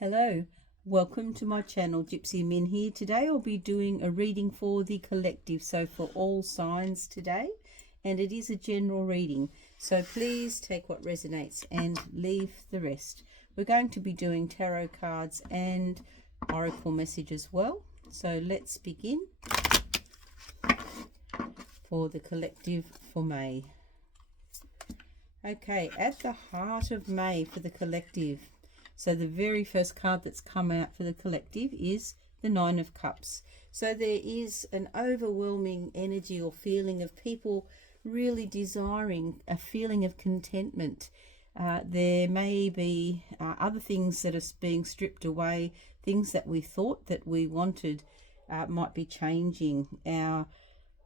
Hello, welcome to my channel, GypsyMin here. Today I'll be doing a reading for the collective, so for all signs today, and it is a general reading, so please take what resonates and leave the rest. We're going to be doing tarot cards and oracle message as well, so let's begin for the collective for May. Okay, at the heart of May for the collective. So the very first card that's come out for the collective is the Nine of Cups. So there is an overwhelming energy or feeling of people really desiring a feeling of contentment. There may be other things that are being stripped away, things that we thought that we wanted might be changing. Our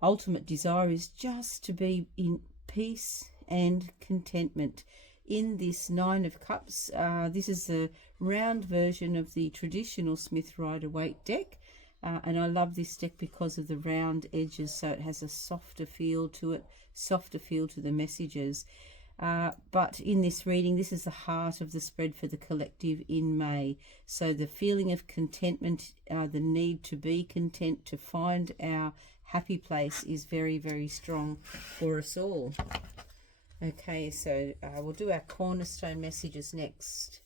ultimate desire is just to be in peace and contentment. In this Nine of Cups, this is a round version of the traditional Smith Rider-Waite deck, and I love this deck because of the round edges, so it has a softer feel to it, softer feel to the messages. But in this reading, this is the heart of the spread for the collective in May. So the feeling of contentment, the need to be content, to find our happy place is very, very strong for us all. Okay, so we'll do our cornerstone messages next.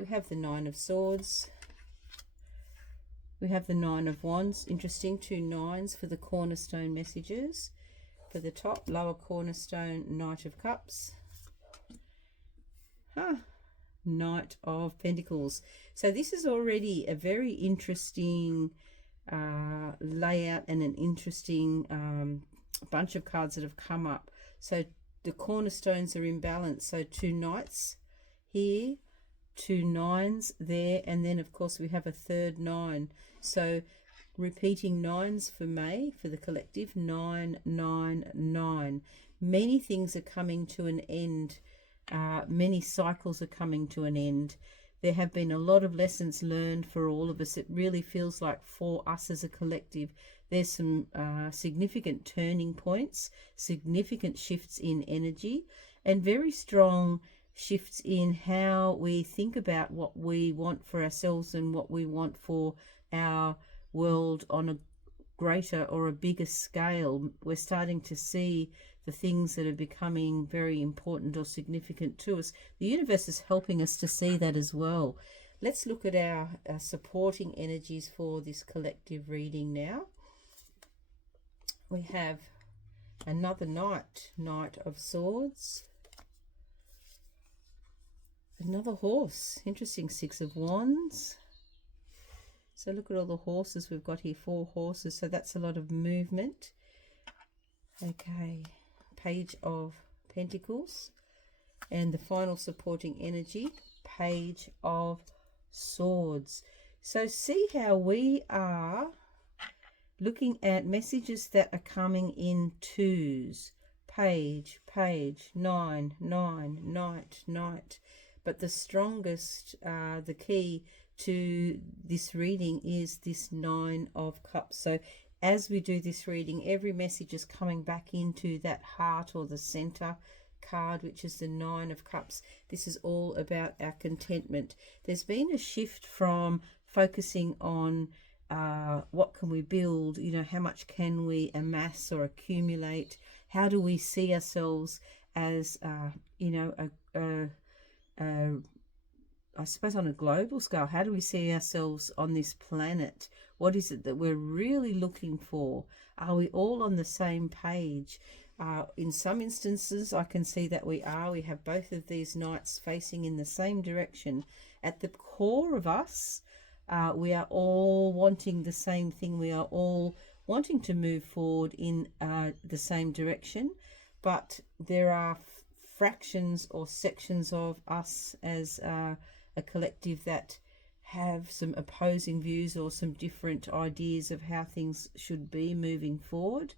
We have the Nine of Swords. We have the Nine of Wands. Interesting, two nines for the cornerstone messages. For the top, lower cornerstone, Knight of Cups. Knight of Pentacles. So this is already a very interesting layout and an interesting bunch of cards that have come up. So the cornerstones are in balance, so two knights here, two nines there, and then of course we have a third nine. So repeating nines for May for the collective, 999. Many things are coming to an end. Many cycles are coming to an end. There have been a lot of lessons learned for all of us. It really feels like for us as a collective, there's some significant turning points, significant shifts in energy, and very strong shifts in how we think about what we want for ourselves and what we want for our world on a greater or a bigger scale. We're starting to see the things that are becoming very important or significant to us. The universe is helping us to see that as well. Let's look at our supporting energies for this collective reading now. We have another knight, Knight of Swords. Another horse, interesting, Six of Wands. So look at all the horses we've got here, 4 horses, so that's a lot of movement. Okay, Page of Pentacles. And the final supporting energy, Page of Swords. So see how we are looking at messages that are coming in twos. Page, page, 9, 9, knight, knight. But the strongest, the key to this reading is this Nine of Cups. So as we do this reading, every message is coming back into that heart or the center card, which is the Nine of Cups. This is all about our contentment. There's been a shift from focusing on what can we build, you know, how much can we amass or accumulate, how do we see ourselves as you know, I suppose on a global scale, how do we see ourselves on this planet? What is it that we're really looking for? Are we all on the same page? In some instances, I can see that we are. We have both of these knights facing in the same direction. At the core of us, we are all wanting the same thing. We are all wanting to move forward in the same direction, but there are fractions or sections of us as a collective that have some opposing views or some different ideas of how things should be moving forward.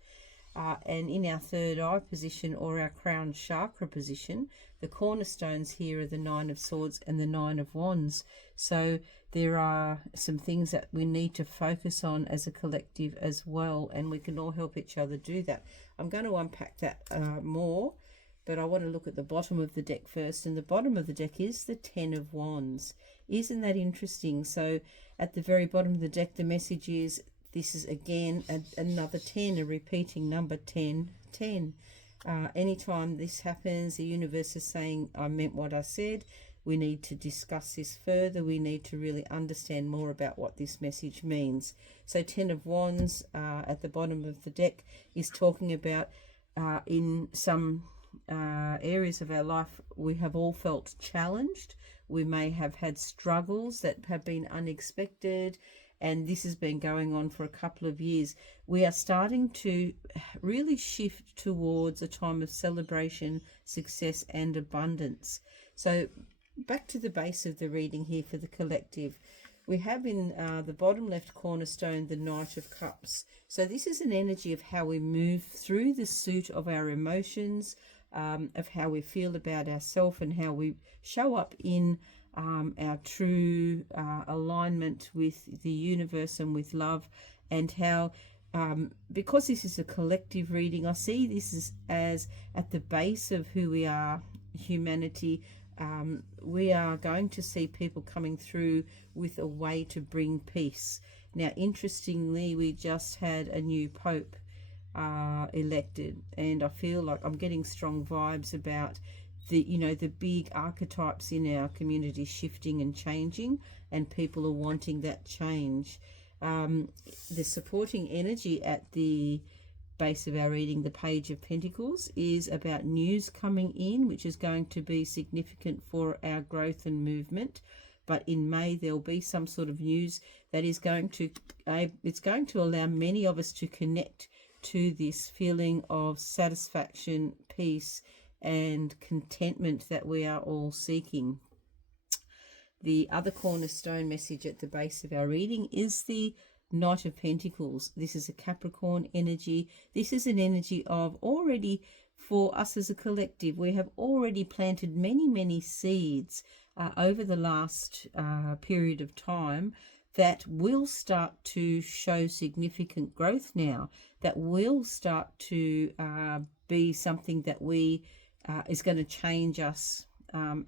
And in our third eye position or our crown chakra position, the cornerstones here are the Nine of Swords and the Nine of Wands. So there are some things that we need to focus on as a collective as well, and we can all help each other do that. I'm going to unpack that more, but I want to look at the bottom of the deck first, and the bottom of the deck is the Ten of Wands. Isn't that interesting? So at the very bottom of the deck, the message is, this is again another 10, a repeating number, 10, 10. Anytime this happens, the universe is saying, I meant what I said. We need to discuss this further. We need to really understand more about what this message means. So 10 of Wands at the bottom of the deck is talking about in some areas of our life, we have all felt challenged. We may have had struggles that have been unexpected, and this has been going on for a couple of years. We are starting to really shift towards a time of celebration, success, and abundance. So back to the base of the reading here for the collective. We have in the bottom left cornerstone the Knight of Cups. So this is an energy of how we move through the suit of our emotions, of how we feel about ourselves and how we show up in our true alignment with the universe and with love, and how because this is a collective reading, I see this as at the base of who we are, humanity. We are going to see people coming through with a way to bring peace. Now, interestingly, we just had a new Pope elected, and I feel like I'm getting strong vibes about the big archetypes in our community shifting and changing, and people are wanting that change. The supporting energy at the base of our reading, the Page of Pentacles, is about news coming in, which is going to be significant for our growth and movement. But in May, there'll be some sort of news that is going to allow many of us to connect to this feeling of satisfaction, peace, and contentment that we are all seeking. The other cornerstone message at the base of our reading is the Knight of Pentacles. This is a Capricorn energy. This is an energy of already, for us as a collective, we have already planted many seeds over the last period of time that will start to show significant growth now, that will start to be something that we is going to change us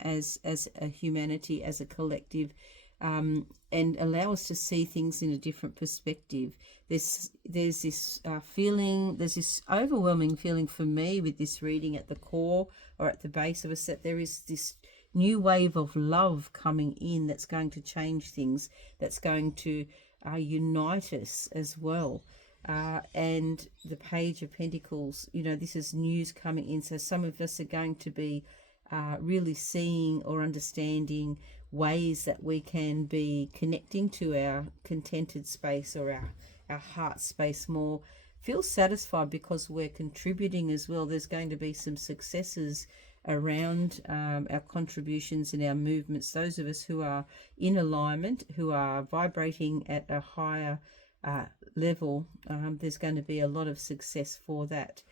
as a humanity, as a collective, and allow us to see things in a different perspective. There's this feeling, there's this overwhelming feeling for me with this reading at the core or at the base of us, that there is this new wave of love coming in that's going to change things, that's going to unite us as well. And the Page of Pentacles, this is news coming in. So some of us are going to be really seeing or understanding ways that we can be connecting to our contented space or our heart space more, feel satisfied because we're contributing as well. There's going to be some successes around our contributions and our movements. Those of us who are in alignment, who are vibrating at a higher level, there's going to be a lot of success for that.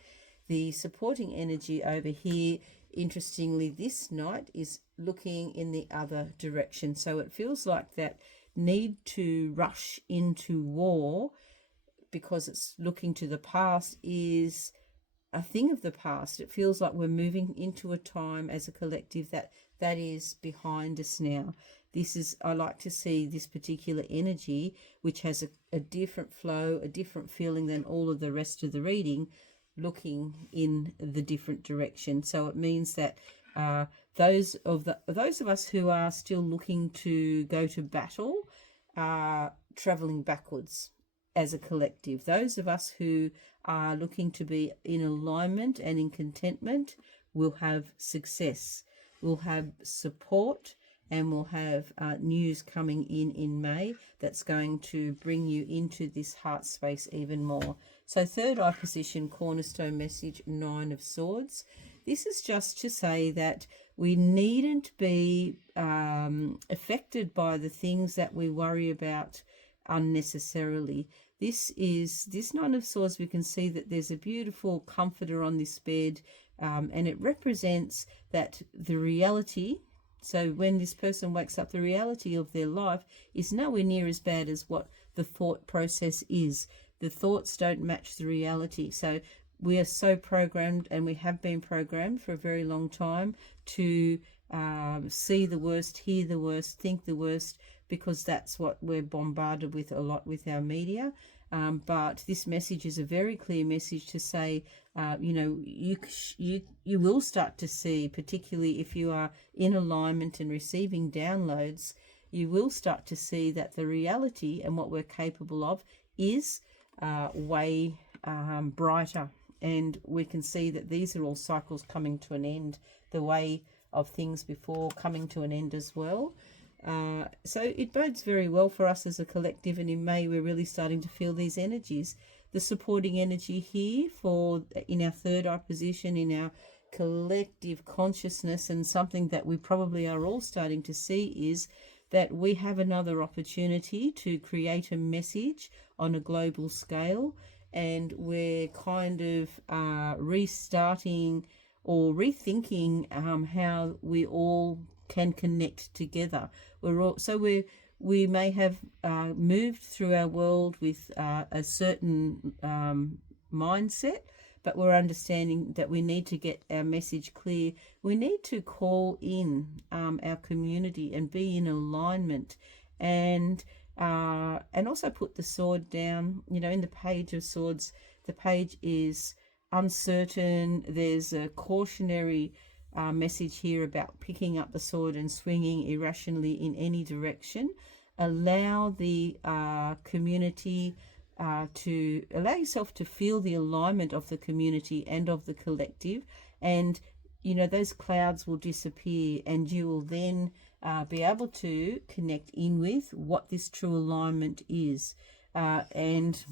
The supporting energy over here, interestingly, this Knight is looking in the other direction. So it feels like that need to rush into war because it's looking to the past is a thing of the past. It feels like we're moving into a time as a collective that is behind us now. I like to see this particular energy, which has a different flow, a different feeling than all of the rest of the reading, looking in the different direction. So it means that those of us who are still looking to go to battle are traveling backwards as a collective. Those of us who are looking to be in alignment and in contentment will have success, will have support, and will have news coming in May that's going to bring you into this heart space even more. So third eye position, cornerstone message, 9 of Swords. This is just to say that we needn't be affected by the things that we worry about unnecessarily. This 9 of Swords, we can see that there's a beautiful comforter on this bed, and it represents that the reality. So when this person wakes up, the reality of their life is nowhere near as bad as what the thought process is. The thoughts don't match the reality. So we are so programmed, and we have been programmed for a very long time to see the worst, hear the worst, think the worst, because that's what we're bombarded with a lot with our media. But this message is a very clear message to say, you know, you will start to see, particularly if you are in alignment and receiving downloads, you will start to see that the reality and what we're capable of is way brighter. And we can see that these are all cycles coming to an end, the way of things before coming to an end as well. So it bodes very well for us as a collective, and in May we're really starting to feel these energies. The supporting energy here for in our third eye position, in our collective consciousness, and something that we probably are all starting to see is that we have another opportunity to create a message on a global scale, and we're kind of restarting or rethinking how we all can connect together. We may have moved through our world with a certain mindset, but we're understanding that we need to get our message clear. We need to call in our community and be in alignment, and also put the sword down. You know, in the Page of Swords, the page is uncertain. There's a cautionary message here about picking up the sword and swinging irrationally in any direction. Allow the community to allow yourself to feel the alignment of the community and of the collective, and you know, those clouds will disappear, and you will then be able to connect in with what this true alignment is. And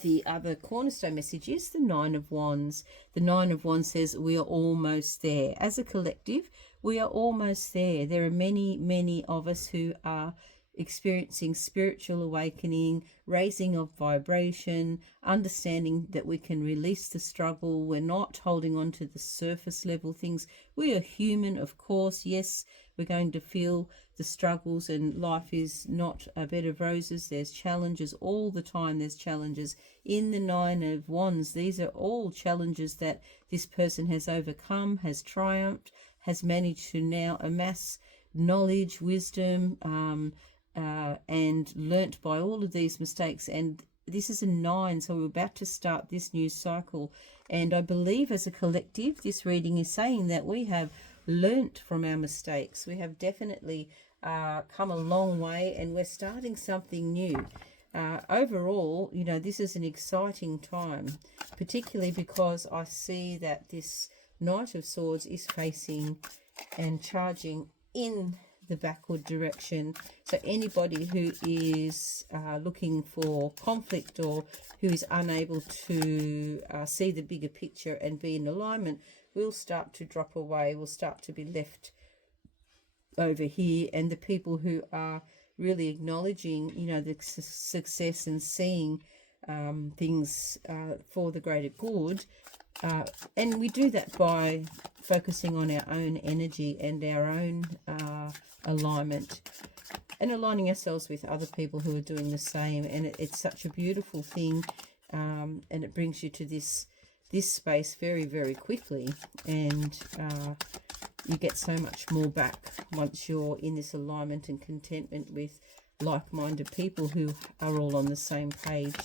the other cornerstone message is the Nine of Wands. The Nine of Wands says we are almost there. As a collective, we are almost there. There are many of us who are experiencing spiritual awakening, raising of vibration, understanding that we can release the struggle. We're not holding on to the surface level things. We are human, of course. Yes, we're going to feel the struggles, and life is not a bed of roses. There's challenges all the time. There's challenges in the Nine of Wands. These are all challenges that this person has overcome, has triumphed, has managed to now amass knowledge, wisdom, and learnt by all of these mistakes. And this is a 9, so we're about to start this new cycle. And I believe as a collective, this reading is saying that we have learnt from our mistakes. We have definitely come a long way, and we're starting something new. Overall, you know, this is an exciting time, particularly because I see that this Knight of Swords is facing and charging in the backward direction. So anybody who is looking for conflict, or who is unable to see the bigger picture and be in alignment, will start to drop away, will start to be left over here. And the people who are really acknowledging, you know, the success and seeing things for the greater good, and we do that by focusing on our own energy and our own alignment, and aligning ourselves with other people who are doing the same. And it's such a beautiful thing, and it brings you to this space very quickly, and you get so much more back once you're in this alignment and contentment with like-minded people who are all on the same page.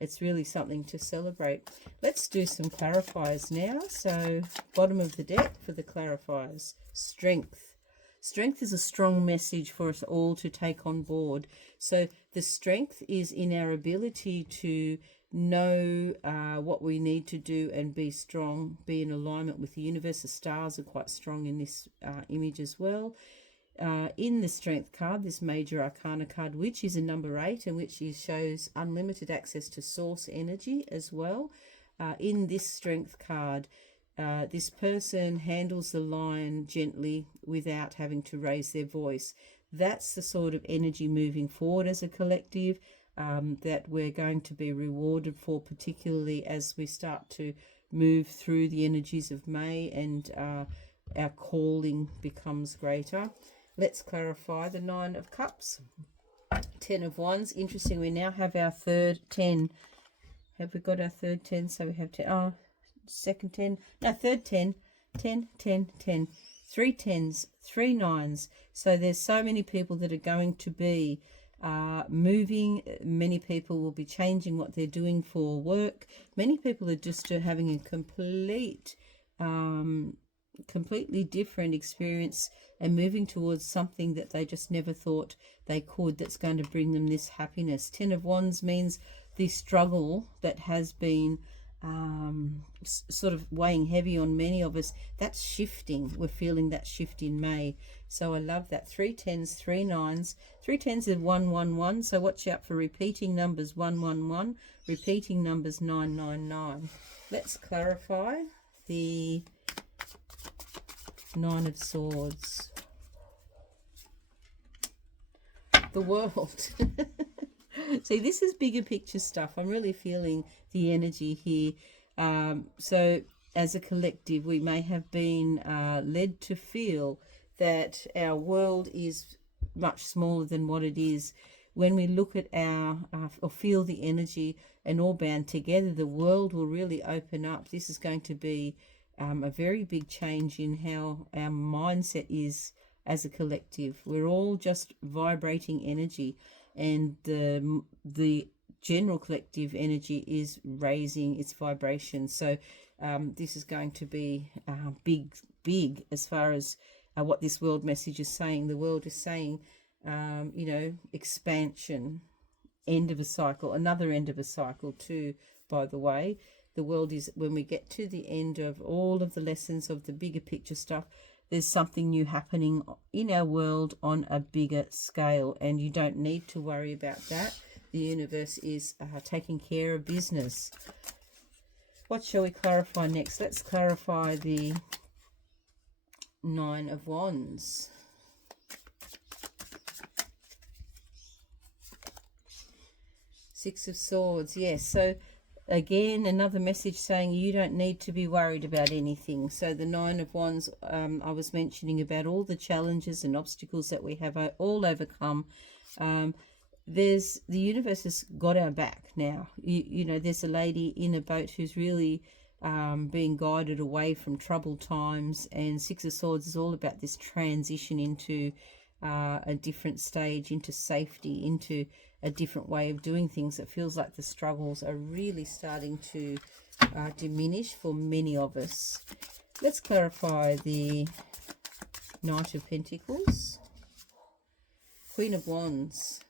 It's really something to celebrate. Let's do some clarifiers now. So bottom of the deck for the clarifiers, strength. Strength is a strong message for us all to take on board. So the strength is in our ability to know what we need to do and be strong, be in alignment with the universe. The stars are quite strong in this image as well. In the Strength card, this Major Arcana card, which is a number 8, and which shows unlimited access to source energy as well. In this Strength card, this person handles the lion gently without having to raise their voice. That's the sort of energy moving forward as a collective that we're going to be rewarded for, particularly as we start to move through the energies of May, and our calling becomes greater. Let's clarify the 9 of Cups, 10 of Wands. Interesting, we now have our third 10. Have we got our third 10? So we have 10. Oh, second 10. No, third 10. 10, 10, 10. 3 10s, 3 9s. So there's so many people that are going to be moving. Many people will be changing what they're doing for work. Many people are just having a completely different experience and moving towards something that they just never thought they could, that's going to bring them this happiness. 10 of Wands means the struggle that has been sort of weighing heavy on many of us, that's shifting. We're feeling that shift in May. So I love that. 3 10s, 3 9s. 3 10s is 1 1 1. So watch out for repeating numbers 1 1 1, repeating numbers 9 9 9. Let's clarify the 9 of Swords. The World. See, this is bigger picture stuff. I'm really feeling the energy here. So as a collective, we may have been led to feel that our world is much smaller than what it is. When we look at or feel the energy and all bound together, the world will really open up. This is going to be a very big change in how our mindset is as a collective. We're all just vibrating energy, and the general collective energy is raising its vibration. So this is going to be big as far as what this world message is saying. The world is saying, expansion, end of a cycle, another end of a cycle too, by the way. The world is, when we get to the end of all of the lessons of the bigger picture stuff, there's something new happening in our world on a bigger scale, and you don't need to worry about that. The universe is taking care of business. What shall we clarify next? Let's clarify the 9 of Wands. Six of Swords. Yes, so again, another message saying you don't need to be worried about anything. So the 9 of Wands, I was mentioning about all the challenges and obstacles that we have all overcome. The universe has got our back now. You know, there's a lady in a boat who's really being guided away from troubled times, and 6 of Swords is all about this transition into a different stage, into safety, into a different way of doing things. It feels like the struggles are really starting to diminish for many of us. Let's clarify the Knight of Pentacles. Queen of Wands.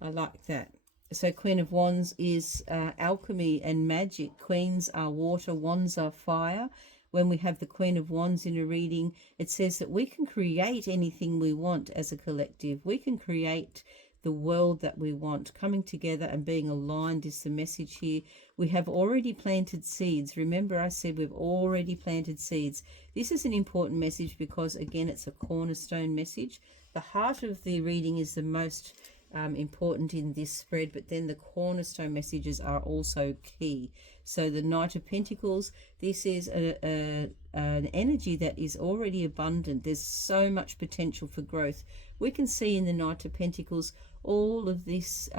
I like that. So Queen of Wands is alchemy and magic. Queens are water, wands are fire. When we have the Queen of Wands in a reading, it says that we can create anything we want as a collective. We can create the world that we want. Coming together and being aligned is the message here. We have already planted seeds. Remember, I said we've already planted seeds. This is an important message because, again, it's a cornerstone message. The heart of the reading is the most important in this spread, but then the cornerstone messages are also key. So the Knight of Pentacles, this is an energy that is already abundant. There's so much potential for growth. We can see in the Knight of Pentacles all of this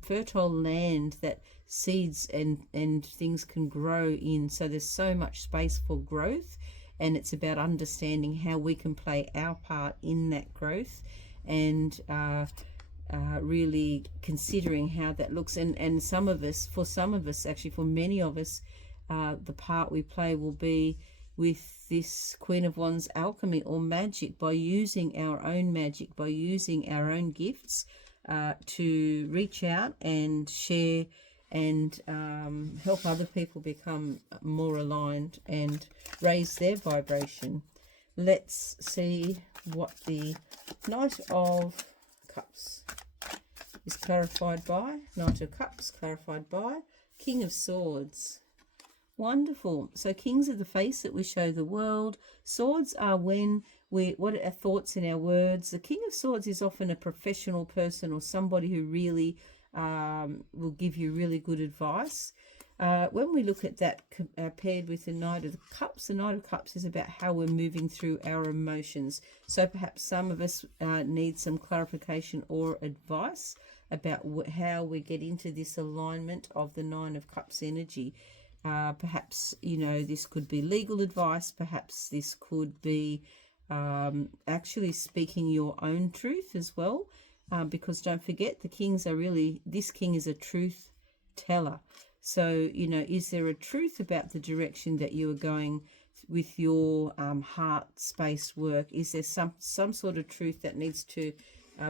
fertile land that seeds and things can grow in. So there's so much space for growth, and it's about understanding how we can play our part in that growth, and really considering how that looks. And some of us, actually for many of us, the part we play will be with this Queen of Wands alchemy or magic, by using our own magic, by using our own gifts to reach out and share and help other people become more aligned and raise their vibration. Let's see what the Knight of Cups is clarified by. Knight of Cups clarified by King of Swords. Wonderful. So kings are the face that we show the world. Swords are what are our thoughts and our words. The King of Swords is often a professional person or somebody who really will give you really good advice. When we look at that paired with the Knight of Cups, the Knight of Cups is about how we're moving through our emotions. So perhaps some of us need some clarification or advice about how we get into this alignment of the Nine of Cups energy. Perhaps, this could be legal advice. Perhaps this could be actually speaking your own truth as well, because don't forget, this king is a truth teller. So, you know, is there a truth about the direction that you are going with your heart space work? Is there some sort of truth that needs to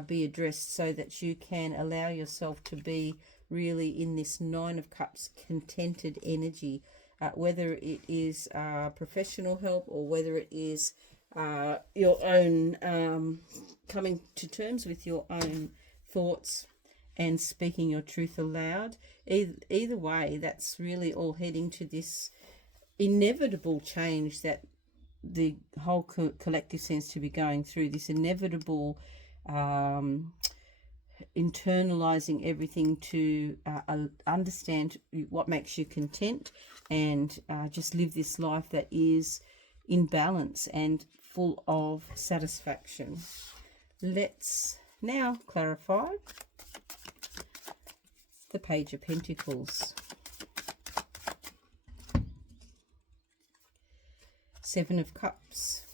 be addressed so that you can allow yourself to be really in this Nine of Cups contented energy, whether it is professional help or whether it is your own coming to terms with your own thoughts and speaking your truth aloud. Either way, that's really all heading to this inevitable change that the whole collective seems to be going through, this inevitable internalizing everything to understand what makes you content and just live this life that is in balance and full of satisfaction. Let's now clarify the Page of Pentacles. Seven of Cups.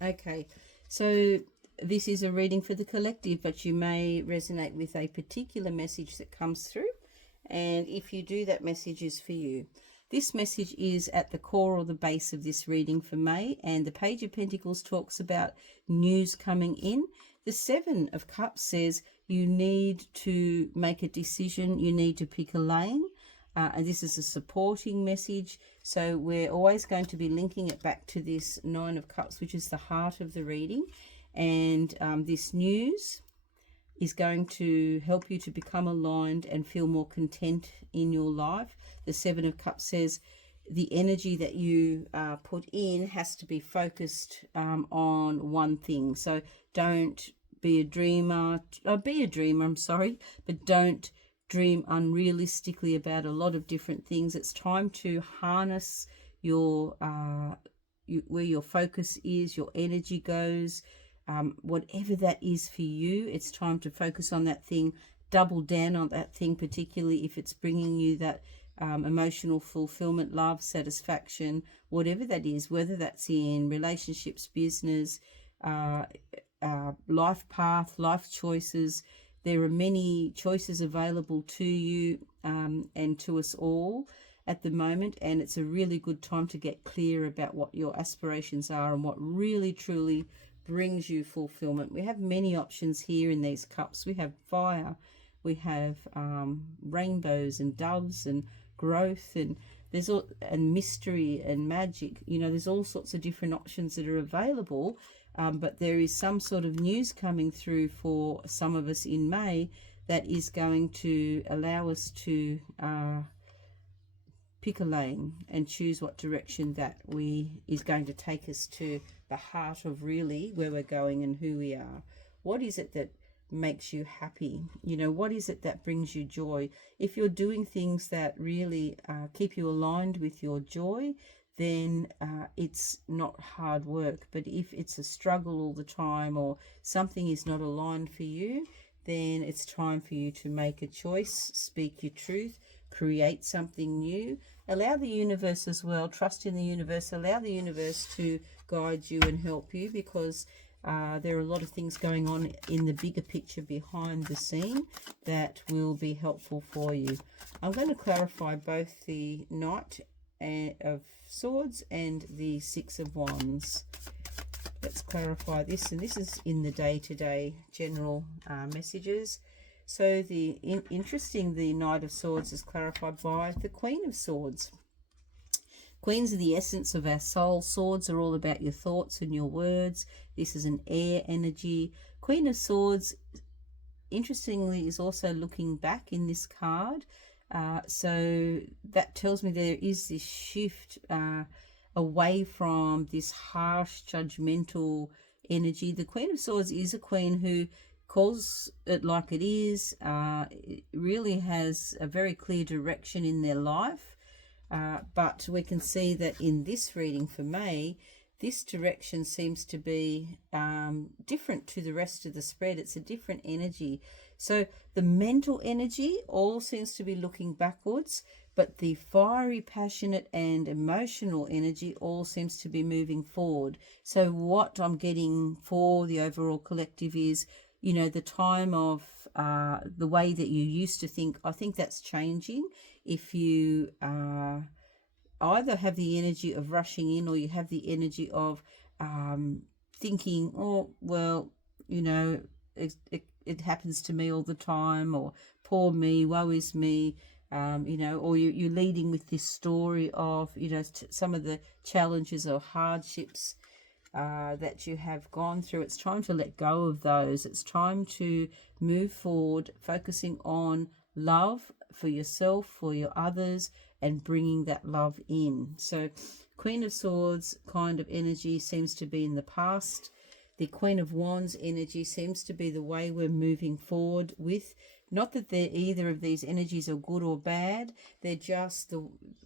Okay, so this is a reading for the collective, but you may resonate with a particular message that comes through, and if you do, that message is for you. This message is at the core or the base of this reading for May, and the Page of Pentacles talks about news coming in. The Seven of Cups says you need to make a decision, you need to pick a lane, and this is a supporting message. So we're always going to be linking it back to this Nine of Cups, which is the heart of the reading. And this news is going to help you to become aligned and feel more content in your life. The Seven of Cups says the energy that you put in has to be focused on one thing. So don't be a dreamer, but don't dream unrealistically about a lot of different things. It's time to harness your where your focus is, your energy goes. Whatever that is for you, it's time to focus on that thing, double down on that thing, particularly if it's bringing you that emotional fulfillment, love, satisfaction, whatever that is, whether that's in relationships, business, life path, life choices. There are many choices available to you and to us all at the moment, and it's a really good time to get clear about what your aspirations are and what really truly brings you fulfillment. We have many options here in these cups. We have fire, we have rainbows and doves and growth, and and mystery and magic. You know, there's all sorts of different options that are available, but there is some sort of news coming through for some of us in May that is going to allow us to pick a lane and choose what direction that is going to take us to the heart of really where we're going and who we are. What is it that makes you happy? You know, what is it that brings you joy? If you're doing things that really keep you aligned with your joy, then it's not hard work. But if it's a struggle all the time or something is not aligned for you, then it's time for you to make a choice, speak your truth, create something new. Allow the universe as well, trust in the universe, allow the universe to guide you and help you, because there are a lot of things going on in the bigger picture behind the scene that will be helpful for you. I'm going to clarify both the Knight of Swords and the Six of Wands. Let's clarify this, and this is in the day-to-day general messages. So the Knight of Swords is clarified by the Queen of Swords. Queens are the essence of our soul. Swords are all about your thoughts and your words. This is an air energy. Queen of Swords, interestingly, is also looking back in this card. So that tells me there is this shift away from this harsh, judgmental energy. The Queen of Swords is a queen who calls it like it is, really has a very clear direction in their life. But we can see that in this reading for May, this direction seems to be different to the rest of the spread. It's a different energy. So the mental energy all seems to be looking backwards, but the fiery, passionate and emotional energy all seems to be moving forward. So what I'm getting for the overall collective is, you know, the time of the way that you used to think, I think that's changing. If you either have the energy of rushing in, or you have the energy of thinking, oh, well, you know, it happens to me all the time, or poor me, woe is me, you know, or you're leading with this story of, you know, some of the challenges or hardships that you have gone through. It's time to let go of those. It's time to move forward, focusing on love for yourself, for your others, and bringing that love in. So Queen of Swords kind of energy seems to be in the past. The Queen of Wands energy seems to be the way we're moving forward with. Not that either of these energies are good or bad. They're just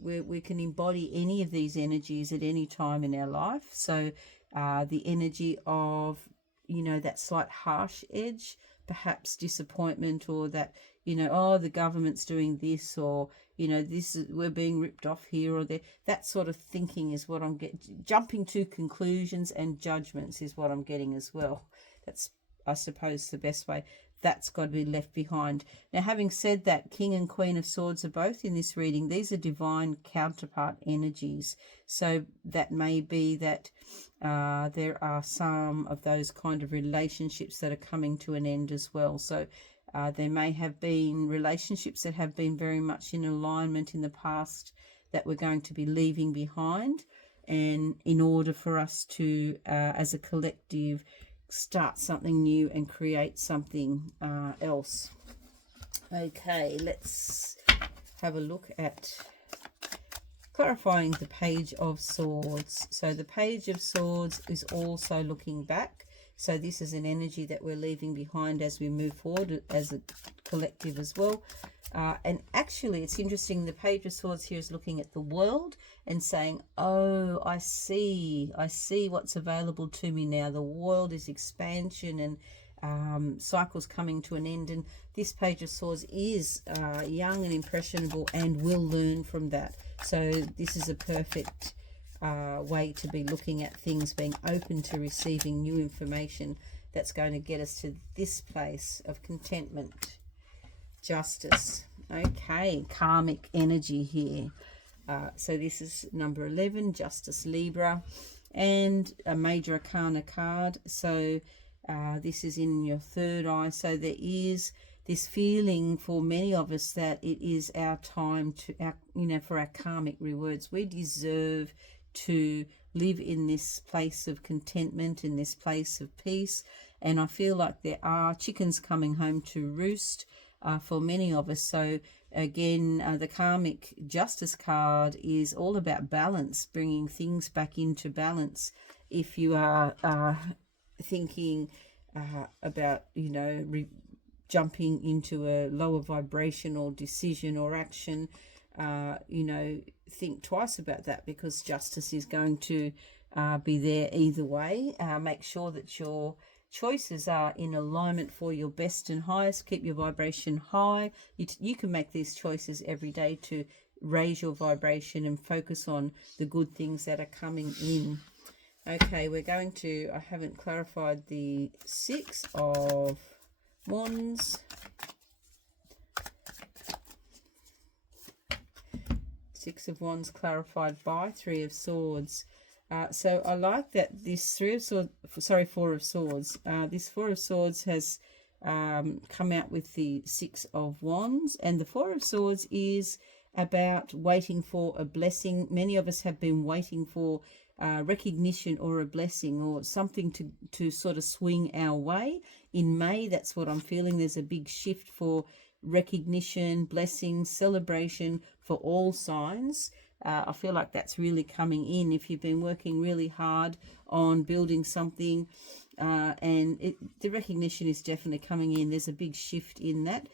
we can embody any of these energies at any time in our life. So the energy of, you know, that slight harsh edge, perhaps disappointment, or that, you know, oh, the government's doing this, or, you know, we're being ripped off here or there. That sort of thinking is what I'm getting. Jumping to conclusions and judgments is what I'm getting as well. That's, I suppose, the best way. That's got to be left behind. Now, having said that, King and Queen of Swords are both in this reading. These are divine counterpart energies. So that may be that there are some of those kind of relationships that are coming to an end as well. So there may have been relationships that have been very much in alignment in the past that we're going to be leaving behind. And in order for us to, as a collective, start something new and create something else. Okay, let's have a look at clarifying the Page of Swords. So the Page of Swords is also looking back. So this is an energy that we're leaving behind as we move forward as a collective as well. And actually, it's interesting, the Page of Swords here is looking at the world and saying, oh, I see what's available to me now. The world is expansion and cycles coming to an end. And this Page of Swords is young and impressionable and will learn from that. So this is a perfect way to be looking at things, being open to receiving new information that's going to get us to this place of contentment. Justice. Okay, karmic energy here. So this is number 11, Justice, Libra, and a major arcana card. So this is in your third eye. So there is this feeling for many of us that it is our time to, for our karmic rewards. We deserve to live in this place of contentment, in this place of peace. And I feel like there are chickens coming home to roost for many of us. So again, the karmic justice card is all about balance, bringing things back into balance. If you are thinking about, jumping into a lower vibrational decision or action, think twice about that, because justice is going to be there either way. Make sure that your choices are in alignment for your best and highest. Keep your vibration high. You can make these choices every day to raise your vibration and focus on the good things that are coming in. Okay, we're going to, I haven't clarified the Six of Wands. Six of Wands clarified by Three of Swords. So I like that this Four of Swords. This Four of Swords has come out with the Six of Wands, and the Four of Swords is about waiting for a blessing. Many of us have been waiting for recognition or a blessing or something to sort of swing our way. In May, that's what I'm feeling. There's a big shift for recognition, blessing, celebration for all signs. I feel like that's really coming in. If you've been working really hard on building something, and the recognition is definitely coming in. There's a big shift in that.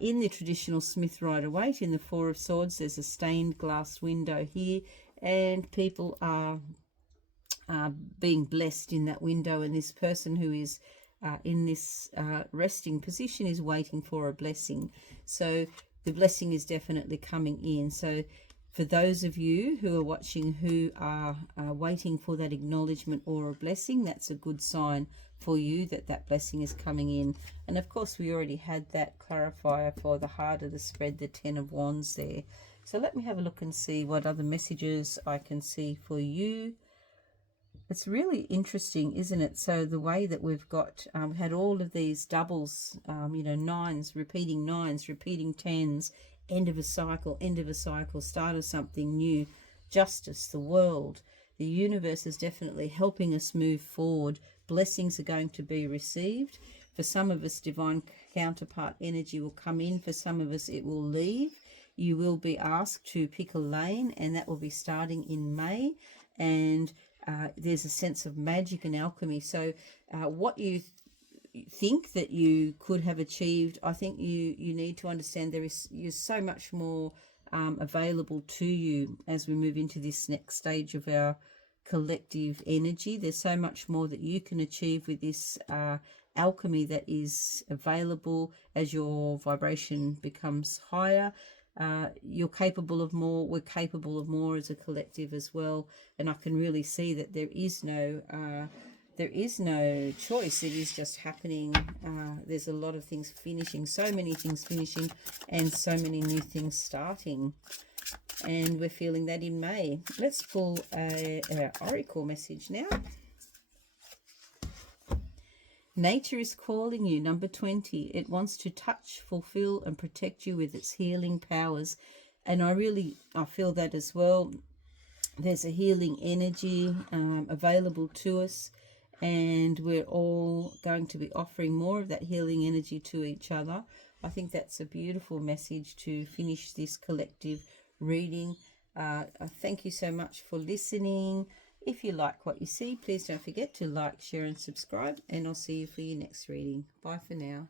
In the traditional Smith Rider-Waite, in the Four of Swords, there's a stained glass window here, and people are being blessed in that window, and this person who is in this resting position is waiting for a blessing. So the blessing is definitely coming in. So for those of you who are watching who are waiting for that acknowledgement or a blessing, that's a good sign for you that that blessing is coming in. And of course, we already had that clarifier for the heart of the spread, the 10 of Wands there. So let me have a look and see what other messages I can see for you. It's really interesting, isn't it? So the way that we've got had all of these doubles, you know, nines, repeating tens, end of a cycle, start of something new, justice, the world, the universe is definitely helping us move forward. Blessings are going to be received. For some of us, divine counterpart energy will come in. For some of us, it will leave. You will be asked to pick a lane, and that will be starting in May. And there's a sense of magic and alchemy. So what you think that you could have achieved, I think you need to understand there's so much more available to you as we move into this next stage of our collective energy. There's so much more that you can achieve with this alchemy that is available as your vibration becomes higher. You're capable of more. We're capable of more as a collective as well. And I can really see that there is no choice. It is just happening. There's a lot of things finishing, so many things finishing, and so many new things starting. And we're feeling that in May. Let's pull a oracle message now. Nature is calling you, number 20. It wants to touch, fulfill, and protect you with its healing powers. And I feel that as well. There's a healing energy available to us, and we're all going to be offering more of that healing energy to each other. I think that's a beautiful message to finish this collective reading. Thank you so much for listening. If you like what you see, please don't forget to like, share and subscribe, and I'll see you for your next reading. Bye for now.